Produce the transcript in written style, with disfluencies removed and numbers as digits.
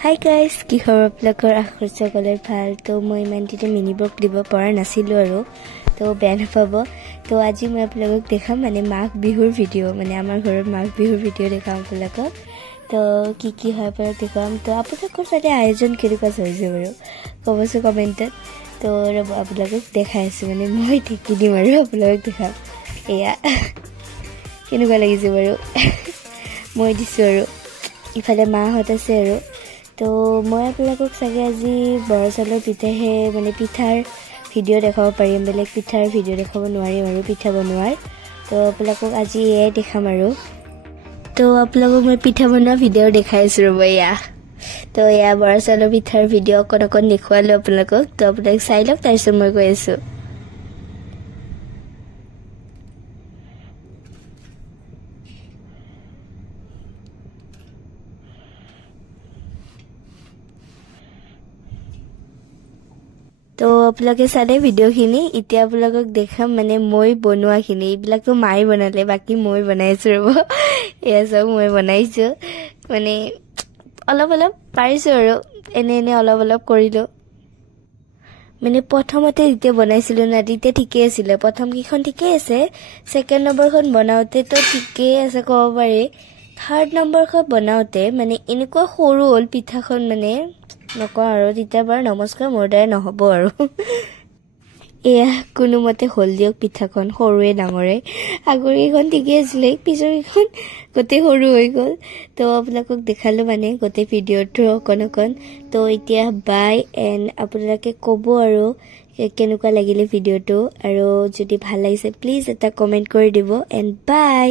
Hi guys, কি খবৰ আপোনালোকৰ আশা কলৰ ভাল তো মই ইমানটিতে মিনি ব্লগ দিব পৰা নাছিলো আৰু তো বেয়া নাপাব তো আজি মই আপোনালোকক দেখাম মানে মাঘ বিহুৰ ভিডিও মানে আমাৰ ঘৰৰ মাঘ বিহুৰ ভিডিও দেখাম আপোনালোকক তো কি হয় আপোনালোকক দেখাম তো আপোনালোকৰ সাথে আয়োজন কেনেকুৱা চলিছে বাৰু কবচোন কমেন্টত তো আপোনালোকক দেখাই আছো মানে মই ঠিকি দিম আৰু আপোনালোকক দেখাম এয়া কেনেকুৱা লাগিছে বাৰু মই দিছো আৰু ইফালে মাহঁত আছে আৰু তো মই আপোনালোকক চাগে আজি বৰচাউলৰ পিঠাহে মানে পিঠাৰ ভিডিও দেখাব পাৰিম বেলেগ পিঠাৰ ভিডিও দেখাব নোৱাৰিম আৰু পিঠা বনোৱাৰ তো আপোনালোকক আজি এয়াই দেখাম আৰু তো আপোনালোকক মই পিঠা বনোৱা ভিডিও দেখাইছো ৰ'ব এয়া তো এয়া বৰচাউলৰ পিঠাৰ ভিডিও অকণ দেখুৱালো আপোনালোকক তো আপোনালোক চাই লওক তাৰপিছত মই কৈ আছো তো আপোনালোকে চালে ভিডিওখিনি এতিয়া আপোনালোকক দেখাম মানে মই বনোৱাখিনি এইবিলাকতো মাই বনালে বাকি মই বনাইছো ৰ'ব এয়া সব মই বনাইছো মানে অলপ পাৰিছো আৰু এনে অলপ কৰিলো মানে প্ৰথমতে যেতিয়া বনাইছিলো না তেতিয়া ঠিকই আছিল প্ৰথম কিখন ঠিকই আছে সেকেন্ড নম্বৰখন বনাওতে তো ঠিকই আছে ক'ব পাৰি থাৰ্ড নম্বৰখন বনাওতে মানে এনেকুৱা সৰু হল পিঠাখন মানে নকওঁ আৰু তেতিয়া বাৰ নমস্কাৰ মোৰ দ্বাৰা নহব আৰু এয়া কোনোমতে হল দিয়ক পিঠাখন সৰুৱে ডাঙৰে আগৰিখন ঠিকই আছিল পিছৰখন গোটেই সৰু হৈ গ'ল তো আপোনালোকক দেখালো মানে গোটেই ভিডিওটো অকণ তো এতিয়া বাই এণ্ড আপোনালোকে ক'ব আৰু কেনেকুৱা লাগিলে ভিডিওটো আৰু যদি ভাল লাগিছে প্লিজ এটা কমেন্ট কৰি দিব এণ্ড বাই